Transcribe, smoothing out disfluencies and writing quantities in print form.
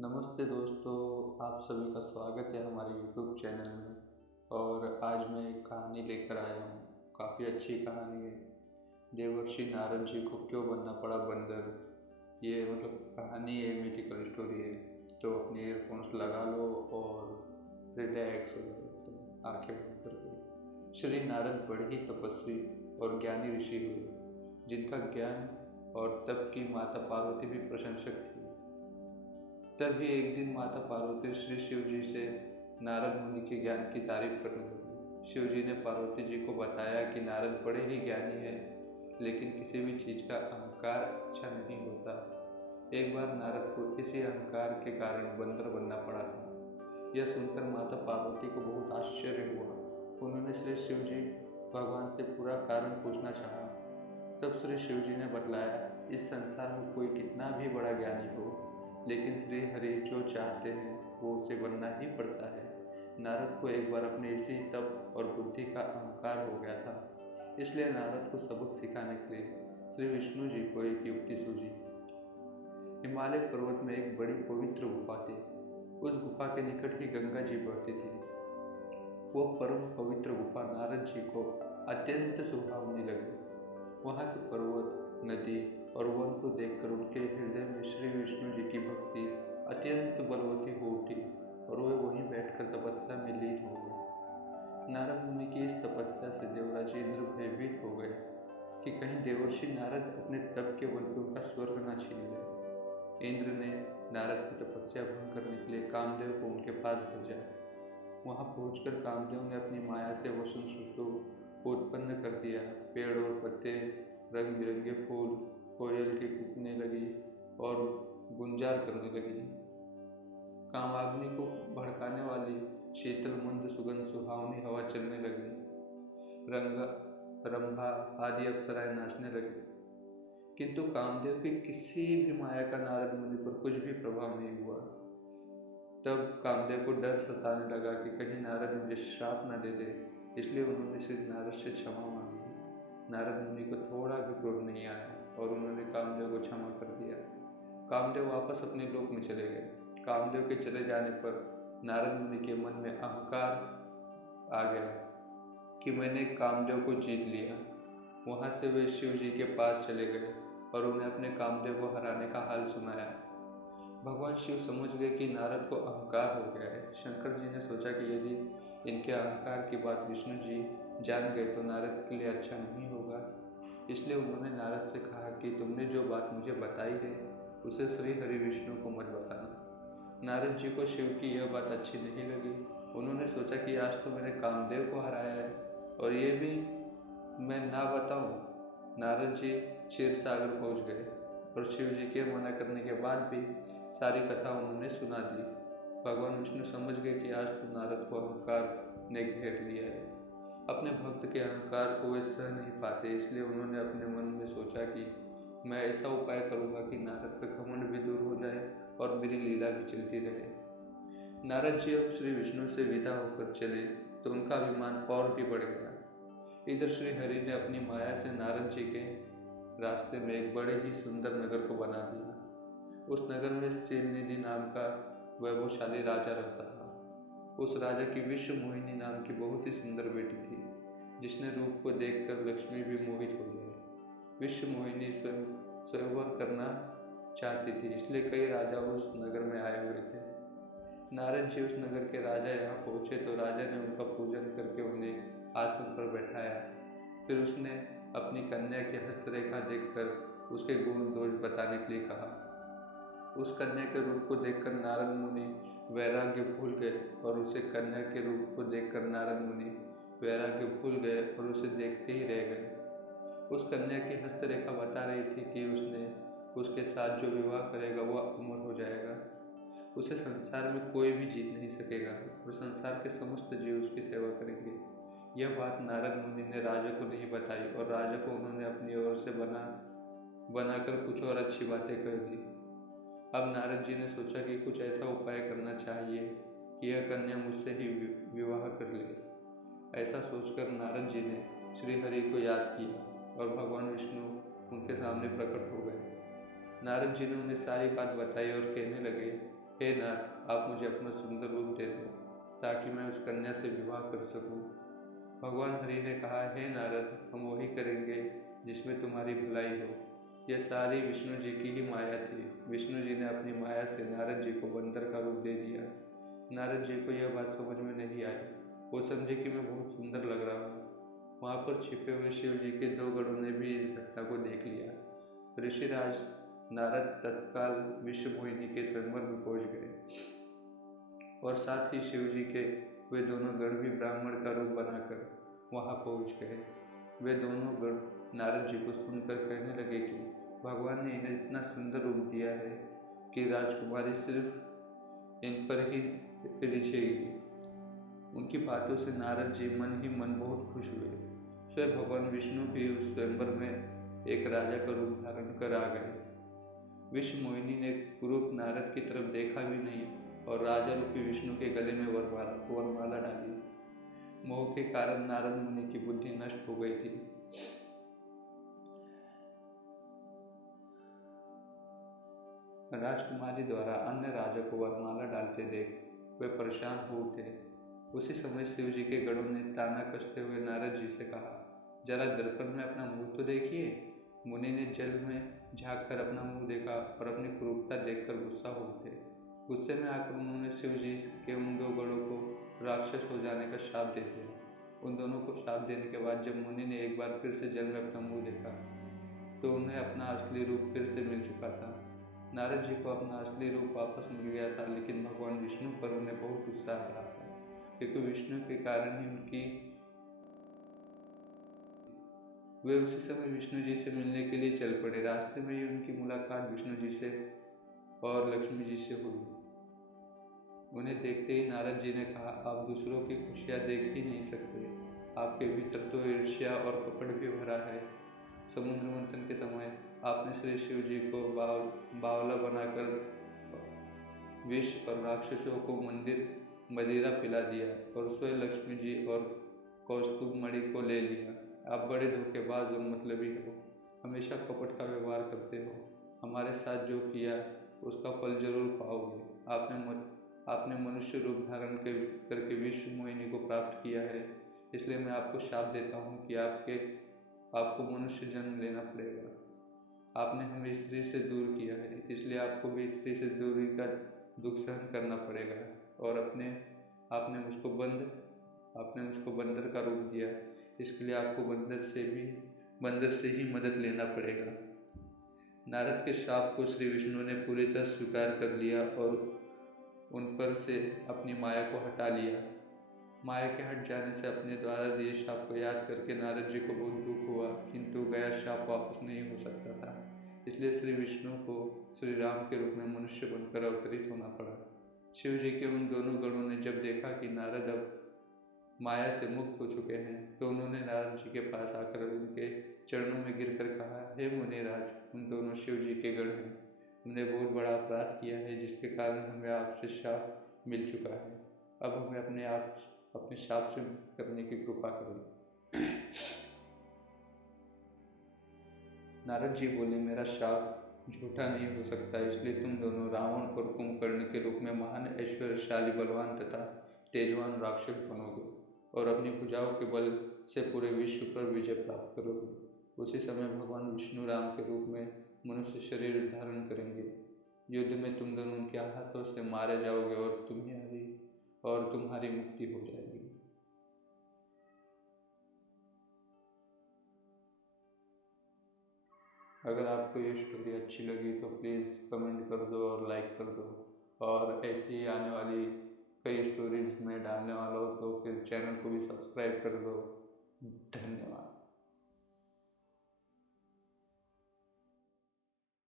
नमस्ते दोस्तों, आप सभी का स्वागत है हमारे YouTube चैनल में। और आज मैं एक कहानी लेकर आया हूँ। काफ़ी अच्छी कहानी है। देवर्षि नारद जी को क्यों बनना पड़ा बंदर। ये कहानी है, मिथिकल स्टोरी है। तो अपने ईयरफोन्स लगा लो और रिलैक्स हो जाओ, तो आंखें बंद करके। श्री नारद बड़े ही तपस्वी और ज्ञानी ऋषि हुए, जिनका ज्ञान और तप की माता पार्वती भी प्रशंसक थी। तभी एक दिन माता पार्वती श्री शिव जी से नारद मुनि के ज्ञान की तारीफ करने लगी। शिव जी ने पार्वती जी को बताया कि नारद बड़े ही ज्ञानी है, लेकिन किसी भी चीज का अहंकार अच्छा नहीं होता। एक बार नारद को इसी अहंकार के कारण बंदर बनना पड़ा था। यह सुनकर माता पार्वती को बहुत आश्चर्य हुआ। उन्होंने श्री शिव जी भगवान से पूरा कारण पूछना चाहा। तब श्री शिव जी ने बतलाया, इस संसार में कोई कितना भी बड़ा ज्ञानी हो, लेकिन श्री हरि जो चाहते हैं वो उसे बनना ही पड़ता है। नारद को एक बार अपने इसी तप और बुद्धि का अहंकार हो गया था। इसलिए नारद को सबक सिखाने के लिए श्री विष्णु जी को एक युक्ति सूझी। हिमालय पर्वत में एक बड़ी पवित्र गुफा थी। उस गुफा के निकट ही गंगा जी बहती थी। वो परम पवित्र गुफा नारद जी को अत्यंत सुहावनी लगी। वहाँ के पर्वत, नदी और वन को देखकर उनके हृदय में श्री विष्णु जी की भक्ति अत्यंत बलवती हो उठी और वे वहीं बैठकर तपस्या में लीन हो गए। नारद मुनि की इस तपस्या से देवराज इंद्र भयभीत हो गए कि कहीं देवर्षि नारद अपने तप के बल पर उनका स्वर्ग न छीन ले। इंद्र ने नारद की तपस्या भंग करने के लिए कामदेव को उनके पास भेजा। वहां पहुंचकर कामदेव ने अपनी माया से वसंत ऋतु को उत्पन्न कर दिया। पेड़ और पत्ते, रंग बिरंगे फूल, कोयल की कूकने लगी और गुंजार करने लगी। कामाग्नि को भड़काने वाली शीतल मंद सुगंध सुहावनी हवा चलने लगी। रंगा, रंभा आदि अप्सराएं नाचने लगी। किंतु कामदेव की किसी भी माया का नारद मुनि पर कुछ भी प्रभाव नहीं हुआ। तब कामदेव को डर सताने लगा कि कहीं नारद मुझे श्राप न दे दे। इसलिए उन्होंने श्री नारद से क्षमा मांगी। नारद मुनि को थोड़ा भी क्रोध नहीं आया और उन्होंने कामदेव को क्षमा कर दिया। कामदेव वापस अपने लोक में चले गए। कामदेव के चले जाने पर नारद मुनि के मन में अहंकार आ गया कि मैंने कामदेव को जीत लिया। वहां से वे शिव जी के पास चले गए और उन्हें अपने कामदेव को हराने का हाल सुनाया। भगवान शिव समझ गए कि नारद को अहंकार हो गया है। शंकर जी ने सोचा कि यदि इनके अहंकार की बात विष्णु जी जान गए तो नारद के लिए अच्छा नहीं होगा। इसलिए उन्होंने नारद से कहा कि तुमने जो बात मुझे बताई है उसे श्री हरि विष्णु को मत बताना। नारद जी को शिव की यह बात अच्छी नहीं लगी। उन्होंने सोचा कि आज तो मैंने कामदेव को हराया है और ये भी मैं ना बताऊं। नारद जी क्षीर सागर पहुंच गए और शिव जी के मना करने के बाद भी सारी कथा उन्होंने सुना दी। भगवान विष्णु समझ गए कि आज तो नारद को अहंकार ने घेर लिया है। अपने भक्त के अहंकार को वे सह नहीं पाते, इसलिए उन्होंने अपने मन में सोचा कि मैं ऐसा उपाय करूंगा कि नारद का घमंड भी दूर हो जाए और मेरी लीला भी चलती रहे। नारद जी अब श्री विष्णु से विदा होकर चले तो उनका अभिमान और भी बढ़ गया। इधर श्री हरि ने अपनी माया से नारद जी के रास्ते में एक बड़े ही सुंदर नगर को बना दिया। उस नगर में शीलनिधि नाम का वैभवशाली राजा रहता था। उस राजा की विश्व मोहिनी नाम की बहुत ही सुंदर बेटी थी, जिसने रूप को देखकर लक्ष्मी भी मोहित हो जाए। विश्व मोहिनी स्वयंवर करना चाहती थी, इसलिए कई राजा उस नगर में आए हुए थे। नारद जी उस नगर के राजा यहाँ पहुंचे तो राजा ने उनका पूजन करके उन्हें आसन पर बैठाया। फिर उसने अपनी कन्या की हस्तरेखा देखकर उसके गुण दोष बताने के लिए कहा। उस कन्या के रूप को देखकर नारद मुनि वैराग्य भूल गए और उसे कन्या के रूप को देखकर नारद मुनि वैराग्य भूल गए और उसे देखते ही रह गए। उस कन्या की हस्तरेखा बता रही थी कि उसने उसके साथ जो विवाह करेगा वह अमर हो जाएगा। उसे संसार में कोई भी जीत नहीं सकेगा और संसार के समस्त जीव उसकी सेवा करेंगे। यह बात नारद मुनि ने राजा को नहीं बताई और राजा को उन्होंने अपनी ओर से बनाकर कुछ और अच्छी बातें कह दी। अब नारद जी ने सोचा कि कुछ ऐसा उपाय करना चाहिए कि यह कन्या मुझसे ही विवाह कर ले। ऐसा सोचकर नारद जी ने श्री हरि को याद किया और भगवान विष्णु उनके सामने प्रकट हो गए। नारद जी ने उन्हें सारी बात बताई और कहने लगे, हे नाथ, आप मुझे अपना सुंदर रूप दे दो ताकि मैं उस कन्या से विवाह कर सकूं। भगवान हरि ने कहा, हे नारद, हम वही करेंगे जिसमें तुम्हारी भलाई हो। यह सारी विष्णु जी की ही माया थी। विष्णु जी ने अपनी माया से नारद जी को बंदर का रूप दे दिया। नारद जी को यह बात समझ में नहीं आई। वो समझे कि मैं बहुत सुंदर लग रहा हूँ। वहाँ पर छिपे हुए शिव जी के 2 गणों ने भी इस घटना को देख लिया। ऋषिराज नारद तत्काल विश्व मोहिनी के स्वयंवर में पहुंच गए और साथ ही शिव जी के वे दोनों गण भी ब्राह्मण का रूप बनाकर वहां पहुंच गए। वे दोनों गण नारद जी को सुनकर कहने लगे कि भगवान ने इन्हें इतना सुंदर रूप दिया है कि राजकुमारी सिर्फ इन पर ही रिझेगी। उनकी बातों से नारद जी मन ही मन बहुत खुश हुए। स्वयं भगवान विष्णु भी उस स्वयंवर में एक राजा का रूप धारण कर आ गए। विश्व मोहिनी ने कुरूप नारद की तरफ देखा भी नहीं और राजा रूपी विष्णु के गले में वरमाला डाली। मोह के कारण नारद मुनि की बुद्धि नष्ट हो गई थी। राजकुमारी द्वारा अन्य राजा को वरमाला डालते देख वे परेशान हो उठे। उसी समय शिव जी के गणों ने ताना कसते हुए नारद जी से कहा, जरा दर्पण में अपना मुंह तो देखिए। मुनि ने जल में झांक कर अपना मुंह देखा और अपनी कुरूपता देखकर गुस्सा हो उठे। गुस्से में आकर उन्होंने शिव जी के उन 2 गणों को राक्षस हो जाने का श्राप दे दिया। उन दोनों को श्राप देने के बाद जब मुनि ने एक बार फिर से जल में अपना मुंह देखा तो उन्हें अपना असली रूप फिर से मिल चुका था। नारद जी को अपना असली रूप वापस मिल गया था, लेकिन भगवान विष्णु पर उन्हें बहुत गुस्सा आ रहा था क्योंकि विष्णु के कारण ही उनकी वे उसी समय विष्णु जी से मिलने के लिए चल पड़े। रास्ते में ही उनकी मुलाकात विष्णु जी से और लक्ष्मी जी से हुई। उन्हें देखते ही नारद जी ने कहा, आप दूसरों की खुशियां देख ही नहीं सकते। आपके भीतर तो ईर्ष्या और कपट भी भरा है। समुद्र मंथन के समय आपने श्री शिव जी को बावला बनाकर विष और राक्षसों को मदिरा पिला दिया और स्वयं लक्ष्मी जी और कौस्तुभ मणि को ले लिया। आप बड़े धोखेबाज और मतलबी हो, हमेशा कपट का व्यवहार करते हो। हमारे साथ जो किया उसका फल जरूर पाओगे। आपने मनुष्य रूप धारण करके विश्व मोहिनी को प्राप्त किया है, इसलिए मैं आपको शाप देता हूँ कि आपको मनुष्य जन्म लेना पड़ेगा। आपने हमें स्त्री से दूर किया है, इसलिए आपको भी स्त्री से दूरी का दुख सहन करना पड़ेगा। और आपने मुझको बंदर का रूप दिया, इसके लिए आपको बंदर से ही मदद लेना पड़ेगा। नारद के शाप को श्री विष्णु ने पूरी तरह स्वीकार कर लिया और उन पर से अपनी माया को हटा लिया। माया के हट जाने से अपने द्वारा दिए शाप को याद करके नारद जी को बहुत दुख हुआ, किंतु गया शाप वापस नहीं हो सकता था। इसलिए श्री विष्णु को श्री राम के रूप में मनुष्य बनकर अवतरित होना पड़ा। शिव जी के उन दोनों गणों ने जब देखा कि नारद अब माया से मुक्त हो चुके हैं तो उन्होंने नारद जी के पास आकर उनके चरणों में गिरकर कहा, हे मुनिराज, उन दोनों शिव जी के गण हैं। हमने बहुत बड़ा अपराध किया है जिसके कारण हमें आपसे शाप मिल चुका है। अब हमें अपने शाप से मुक्त करने की कृपा करें। नारद जी बोले, मेरा शाप झूठा नहीं हो सकता, इसलिए तुम दोनों रावण और कुंभकर्ण के रूप में महान ऐश्वर्यशाली बलवान तथा तेजवान राक्षस बनोगे और अपनी भुजाओं के बल से पूरे विश्व पर विजय प्राप्त करोगे। उसी समय भगवान विष्णु राम के रूप में मनुष्य शरीर धारण करेंगे। युद्ध में तुम दोनों उनके हाथों से मारे जाओगे और तुम्हारी मुक्ति हो जाएगी। अगर आपको ये स्टोरी अच्छी लगी तो प्लीज़ कमेंट कर दो और लाइक कर दो, और ऐसी ही आने वाली कई स्टोरीज मैं डालने वाला हूँ, तो फिर चैनल को भी सब्सक्राइब कर दो। धन्यवाद।